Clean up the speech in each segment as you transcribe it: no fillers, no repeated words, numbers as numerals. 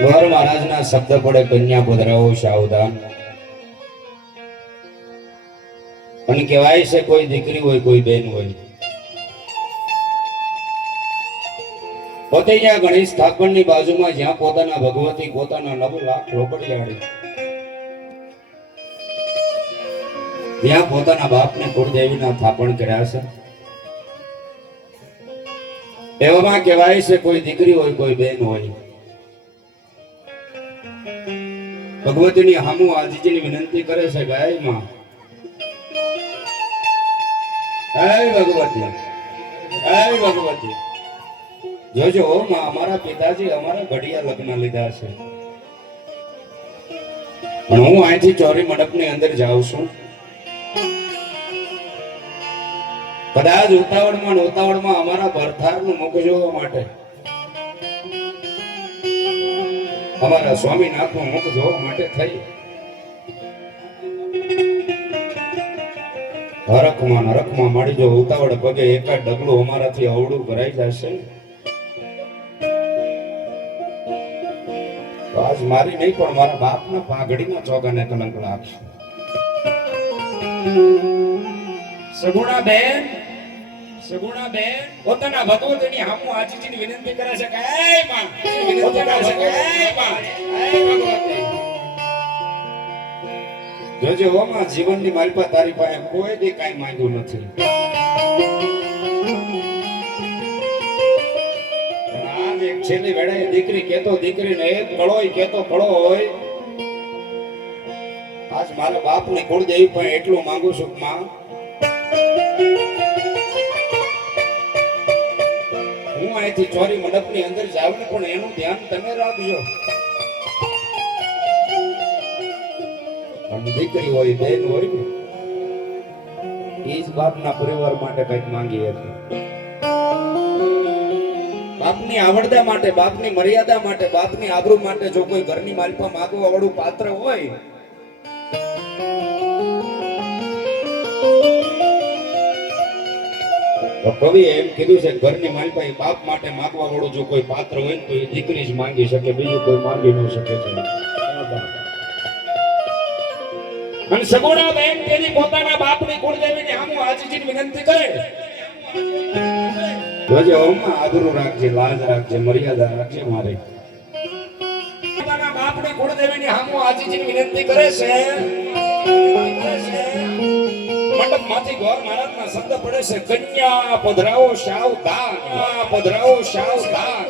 વર મહારાજના શબ્દ પડે કન્યા પધરાવો સાવધાન. પણ કહેવાય છે કોઈ દીકરી હોય કોઈ બેન હોય, પોતે જ્યાં ગણેશ સ્થાપનની બાજુમાં જ્યાં પોતાના ભગવતી પોતાના 9 લાખ રોકડિયાળી ત્યાં પોતાના બાપને કુળદેવીના થાપણ કર્યા છે. એવામાં કહેવાય છે કોઈ દીકરી હોય કોઈ બેન હોય, ભગવતીની હામુ આજીજીની વિનંતી કરે છે, ગાય માં હે ભગવતી, હે ભગવતી, જોજો માં અમારા પિતાજી અમારા ઘડિયા લગ્ન લીધા છે, પણ હું અહીંથી ચોરી મંડપની અંદર જાઉં છું. કદાચ ઉતાવળમાં અમારા ભરથારનું મુખ જોવા માટે, અમારા સ્વામીનાથનું મુખ જોવા માટે થઈ હરખમાં નરખમાં મળી જો ઉતાવળ પગે એકાદ ડગલું અમારાથી અવળું ભરાઈ જશે તો આજ મારી નહીં પણ મારા બાપના પાઘડીના ચોગાને કલંક લાગશે. સગુણા બેન પોતાના ભગવતીની હામુ આજીજીની વિનંતી કરે છે કે હે માં, વિનંતી કરે છે કે હે માં, હે ભગવતી, જોજે હો માં, જીવનની માલપા તારી પાસે કોઈ દી કાઈ માંગ્યું નથી. આજ એક છેલ્લી વેળાએ દીકરી કેતો દીકરીને એક કળોય કેતો કળો હોય, આજ મારા બાપની કુળદેવી પણ એટલું માંગુ છું માં, હું અહીંથી ચોરી મંડપની અંદર જાવ ને પણ એનું ધ્યાન તમે રાખજો. પણ દીકરી હોય બેન હોય ને એ જ બાપના પરિવાર માટે કંઈક માંગી હતી. બાપની આવડતા માટે, બાપની મર્યાદા માટે, બાપની આબરૂ માટે જો કોઈ ઘરની માલપા માંગવા વાળું પાત્ર હોય તો કવિ એમ કીધું છે ઘરની માલપા બાપ માટે માંગવા વાળું જો કોઈ પાત્ર હોય તો એ દીકરી જ માંગી શકે, બીજું કોઈ માંગી ન શકે છે. અને સગુણા બેન તેની પોતાના બાપની કુળદેવીને હામુ આજીજીની વિનંતી કરે, જોજે ઓમાં આબરૂ રાખજે, લાજ રાખજે, મર્યાદા રાખજે મારી. પોતાના બાપની કુળદેવીને હામુ આજીજીની વિનંતી કરે છે. મંડપમાંથી ગોર મહારાજના શબ્દ પડે છે કન્યા પધરાવો સાવધાન, પધરાવો સાવધાન.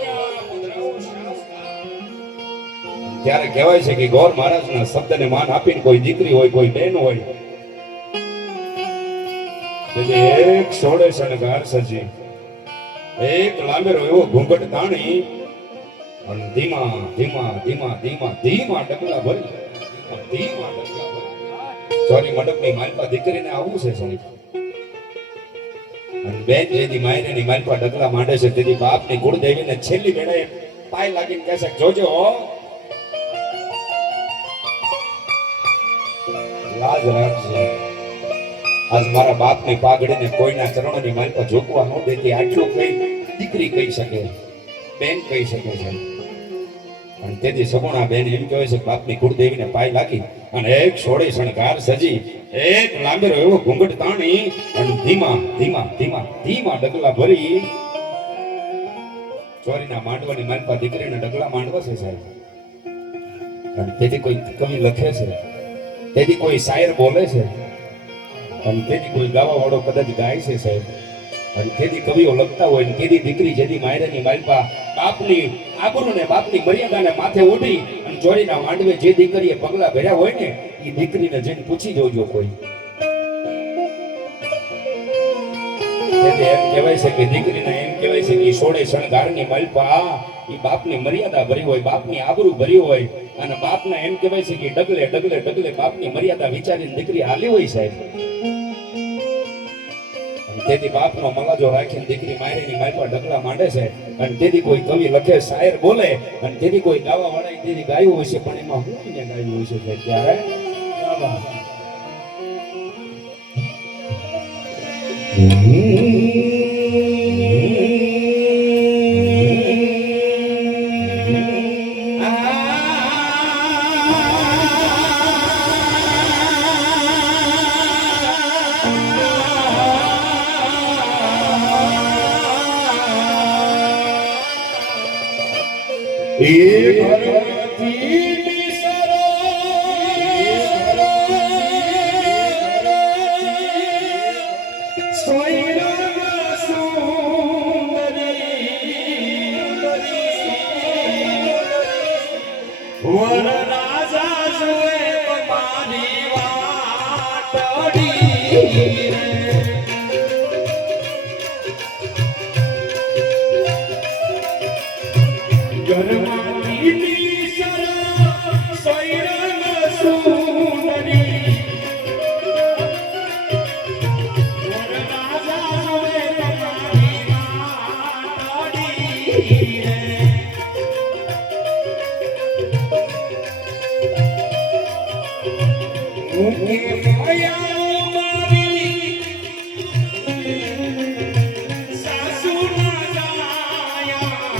ત્યારે કહેવાય છે કે ગોર મહારાજના શબ્દને માન આપીને કોઈ દીકરી હોય કોઈ બેન હોય એક સોળે શણગાર સજી, એક લાંબેરો એવો ઘૂંઘટ તાણી અને ધીમા ધીમા ધીમા ધીમા ધીમા ડગલા ભરી સોરી મંડપની માલપા દીકરીને આવવું છે સાહેબ. અને બેન જેની માયની માલપા ડગલા માંડે છે તેથી બાપની કુળદેવીને છેલ્લી વેળાએ પાય લાગીને કહે છે જોજો લાજ રાખજે, આજ મારા બાપની પાઘડીને કોઈના ચરણોની માલપા ઝોકવા ન દેતી. આટલું કઈ દીકરી કહી શકે, બેન કહી શકે છે. અને તેથી સગુણા બેન એમ કહે છે બાપની કુળદેવીને પાય લાગી અને એક સોળે શણગાર સજી, એક લાંબેરો એવો ઘૂંઘટ તાણી અને ધીમા ધીમા ધીમા ધીમા ડગલા ભરી ચોરીના માંડવાની માલપા દીકરીને ડગલા માંડવા છે સાહેબ. અને તેથી કોઈ કવિ લખે છે, તેથી કોઈ શાયર બોલે છે, અને તેથી કોઈ ગાવા વાળો કદાચ ગાય છે સાહેબ. અને તેથી કવિઓ લખતા હોય ને તેથી દીકરી જેથી માયરાની માલપા બાપની આબરૂ ને બાપની મર્યાદાને માથે ઉઠી અને ચોરીના માંડવે જે દીકરીએ પગલા ભર્યા હોય ને એ દીકરીને જઈને પૂછી જોજો કોઈ. એમ કહેવાય છે કે દીકરીને એમ કહેવાય છે કે સોળે શણગારની માલપા એ બાપની મર્યાદા ભરી હોય, બાપની આબરૂ ભરી હોય અને બાપને એમ કહેવાય છે કે ડગલે ડગલે ડગલે બાપની મર્યાદા વિચારીને દીકરી હાલી હોય સાહેબ. તેથી બાપનો મલાજો રાખીને દીકરી માયરીની માલપા ડગલા માંડે છે. અને તેથી કોઈ કવિ લખે, શાયર બોલે અને તેથી કોઈ ગાવા વાળા તેથી ગાયું હોય છે, પણ એમાં હું ને ગાયું હોય છે ત્યારે આ એ ઘરમાંથી નિસરો સોયરામાં સુંદરી વરરાજા સુએ મારી વાટડી રે ઘરમાંથી નિસરો સોયરામાં સુંદરી વરરાજા સુએ મારી વાટડી રે મુકે માયા મારી સાસુ ના જાયા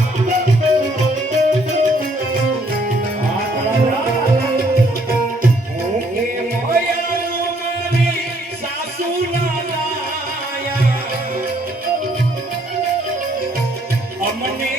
મુકે માયા મારી સાસુ ના જાયા અમને